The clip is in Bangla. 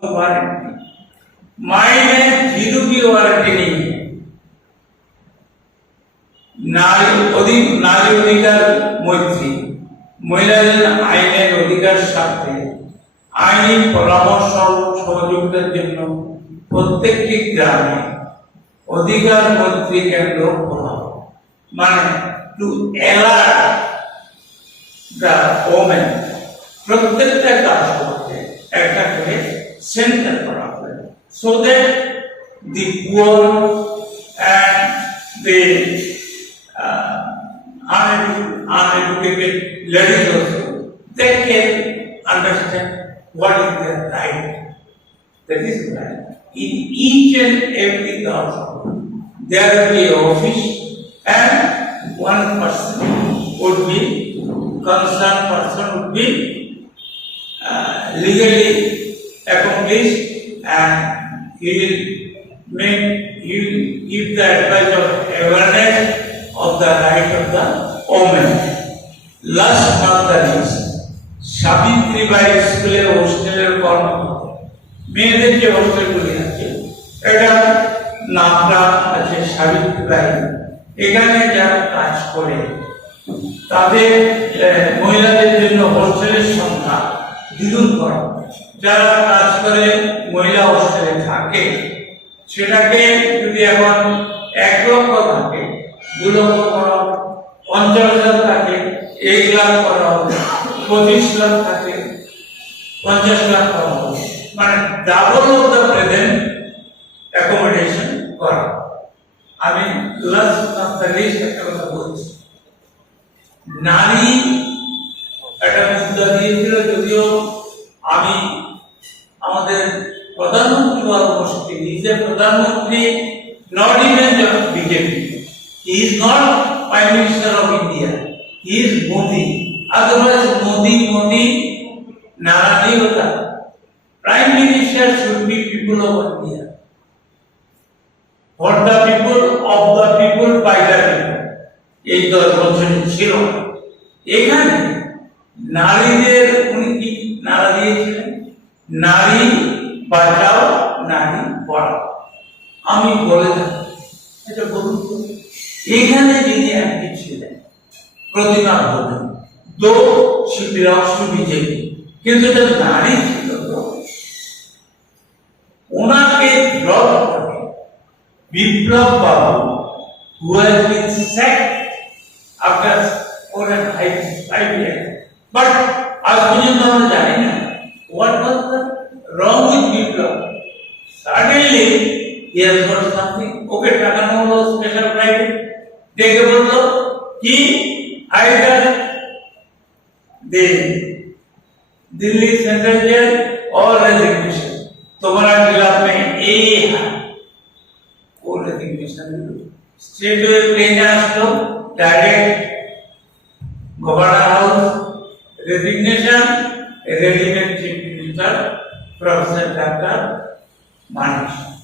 वारंटी मायने जीरो की वारंटी नहीं है নারী অধিক নারী অধিকার মৈত্রী মহিলাদের আইনের অধিকার স্বার্থে আইনি পরামর্শ ও সহযোগিতার জন্য প্রত্যেকটি গ্রামে অধিকার মৈত্রী কেন্দ্র খোলা হবে। মানে টু অ্যালার্ট দ্য ওমেন প্রত্যেকটা কাজ করতে একটা করে সেন্টার করা হবে so that the poor and the uneducated ladies also they can understand what is their right that is right in each and every household there will be an office and one person would be concerned person would be uh, legally accomplished and he will make will give the advice of awareness of the right of the woman. Last not the least, Savitri Bai স্কুলের হোস্টেলের কর্মকর্তা মেয়েদের যে হোস্টেলগুলি আছে এটা নামটা আছে সাবিত্রী বাই এখানে যারা কাজ করে তাদের মহিলাদের জন্য হোস্টেলের সংখ্যা দ্বিগুণ করা যারা কাজ করে, মহিলা হোস্টেলে থাকে। সেটাকে যদি এখন এক লক্ষ থাকে, দু লক্ষ করা পঞ্চাশ হাজার থাকে, এক লাখ করা হবে পঁচিশ লাখ থাকে, পঞ্চাশ লাখ করা হবে মানে double of the present accommodation করা। আমি লাস্ট অফ একটা কথা বলছি। নারী একটা মুদ্রা দিয়েছিল, যদিও আমাদের প্রধানমন্ত্রী হওয়ার নিজে প্রধানমন্ত্রী not even BJP. He is not prime minister of India he is Modi otherwise Modi Modi নারা হতা prime minister should be people of India for the people of the people by the people এই দশ বছর ছিল। এখানে নারীদের, উনি কি নারা দিয়েছিলেন? নারী বাঁচাও নারী পড়াও আমি বলে এটা বলুন তো। এখানে যিনি একটি ছিলেন প্রতিমা বলেন দো শিবিরাংশ বিজেপি কিন্তু এটা নারী ছিল ওনাকে ড্রপ করে বিপ্লব বাবু has been sacked after four and five, five years. But wrong with Biplab suddenly he has got something ওকে টাকা হলো স্পেশাল প্রাইভেট দেখে বললো কি either they Delhi central jail और रेजिग्नेशन तुम्हारा खिलाफ में ए है वो रेजिग्नेशन स्टेट प्लेन আসলো direct governor house resignation regiment chief para você tratar mais.